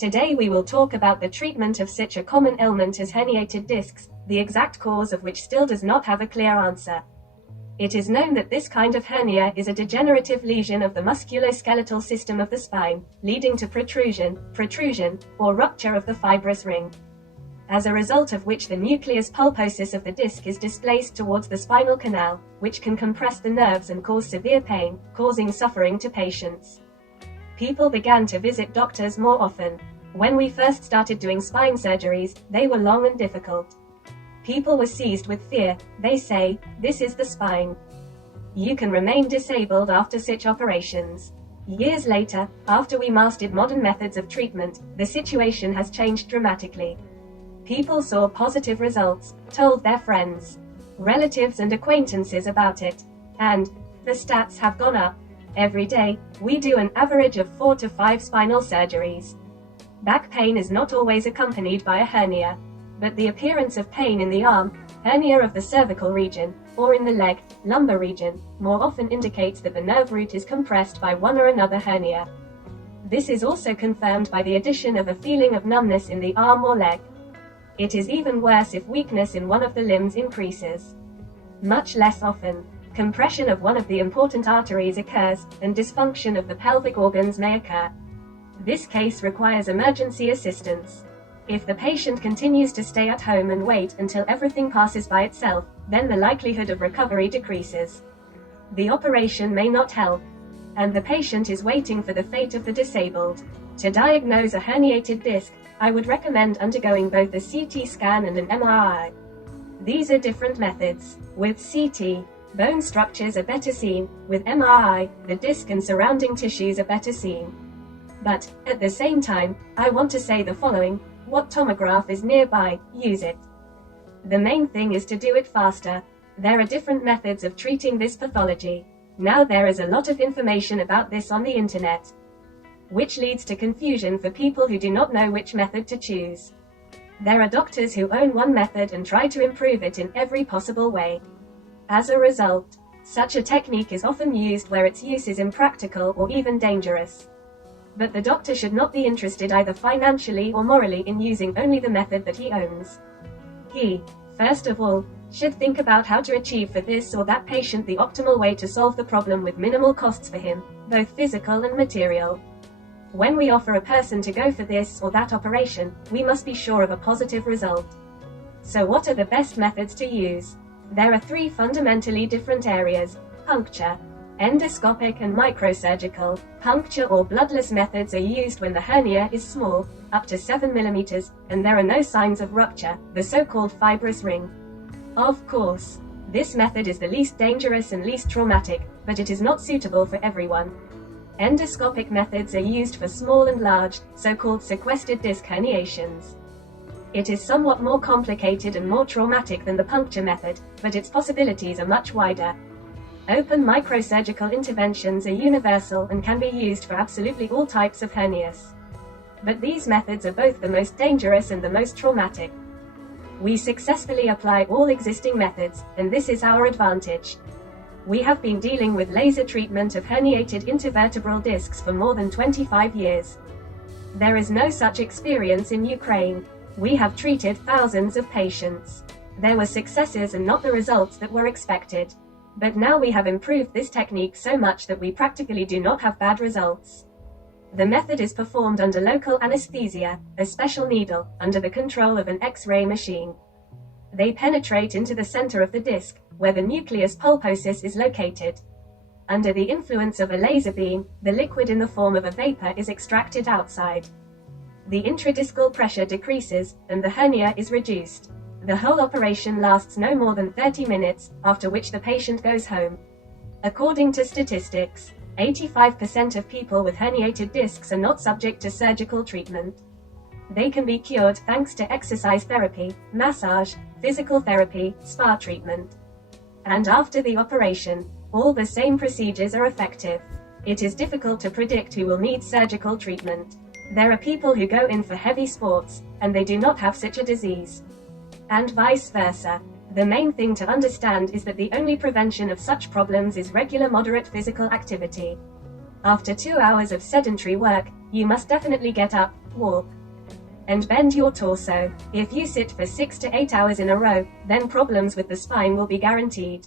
Today we will talk about the treatment of such a common ailment as herniated discs, the exact cause of which still does not have a clear answer. It is known that this kind of hernia is a degenerative lesion of the musculoskeletal system of the spine, leading to protrusion, or rupture of the fibrous ring. As a result of which the nucleus pulposus of the disc is displaced towards the spinal canal, which can compress the nerves and cause severe pain, causing suffering to patients. People began to visit doctors more often. When we first started doing spine surgeries, they were long and difficult. People were seized with fear. They say, "This is the spine. You can remain disabled after such operations." Years later, after we mastered modern methods of treatment, the situation has changed dramatically. People saw positive results, told their friends, relatives and acquaintances about it, and the stats have gone up. Every day, we do an average of 4 to 5 spinal surgeries. Back pain is not always accompanied by a hernia, but the appearance of pain in the arm, hernia of the cervical region, or in the leg, lumbar region, more often indicates that the nerve root is compressed by one or another hernia. This is also confirmed by the addition of a feeling of numbness in the arm or leg. It is even worse if weakness in one of the limbs increases. Much less often, compression of one of the important arteries occurs, and dysfunction of the pelvic organs may occur. This case requires emergency assistance. If the patient continues to stay at home and wait until everything passes by itself, then the likelihood of recovery decreases. The operation may not help, and the patient is waiting for the fate of the disabled. To diagnose a herniated disc, I would recommend undergoing both a CT scan and an MRI. These are different methods. With CT, bone structures are better seen. With MRI, the disc and surrounding tissues are better seen. But, at the same time, I want to say the following: what tomograph is nearby, use it. The main thing is to do it faster. There are different methods of treating this pathology. Now there is a lot of information about this on the internet, which leads to confusion for people who do not know which method to choose. There are doctors who own one method and try to improve it in every possible way. As a result, such a technique is often used where its use is impractical or even dangerous. But the doctor should not be interested either financially or morally in using only the method that he owns. He, first of all, should think about how to achieve for this or that patient the optimal way to solve the problem with minimal costs for him, both physical and material. When we offer a person to go for this or that operation, we must be sure of a positive result. So what are the best methods to use? There are 3 fundamentally different areas: puncture, endoscopic and microsurgical. Puncture or bloodless methods are used when the hernia is small, up to 7 mm, and there are no signs of rupture, the so-called fibrous ring. Of course, this method is the least dangerous and least traumatic, but it is not suitable for everyone. Endoscopic methods are used for small and large, so-called sequestered disc herniations. It is somewhat more complicated and more traumatic than the puncture method, but its possibilities are much wider. Open microsurgical interventions are universal and can be used for absolutely all types of hernias. But these methods are both the most dangerous and the most traumatic. We successfully apply all existing methods, and this is our advantage. We have been dealing with laser treatment of herniated intervertebral discs for more than 25 years. There is no such experience in Ukraine. We have treated thousands of patients. There were successes and not the results that were expected. But now we have improved this technique so much that we practically do not have bad results. The method is performed under local anesthesia, a special needle, under the control of an X-ray machine. They penetrate into the center of the disc, where the nucleus pulposus is located. Under the influence of a laser beam, the liquid in the form of a vapor is extracted outside. The intradiscal pressure decreases, and the hernia is reduced. The whole operation lasts no more than 30 minutes, after which the patient goes home. According to statistics, 85% of people with herniated discs are not subject to surgical treatment. They can be cured thanks to exercise therapy, massage, physical therapy, spa treatment. And after the operation, all the same procedures are effective. It is difficult to predict who will need surgical treatment. There are people who go in for heavy sports, and they do not have such a disease. And vice versa. The main thing to understand is that the only prevention of such problems is regular moderate physical activity. After 2 hours of sedentary work, you must definitely get up, walk, and bend your torso. If you sit for 6 to 8 hours in a row, then problems with the spine will be guaranteed.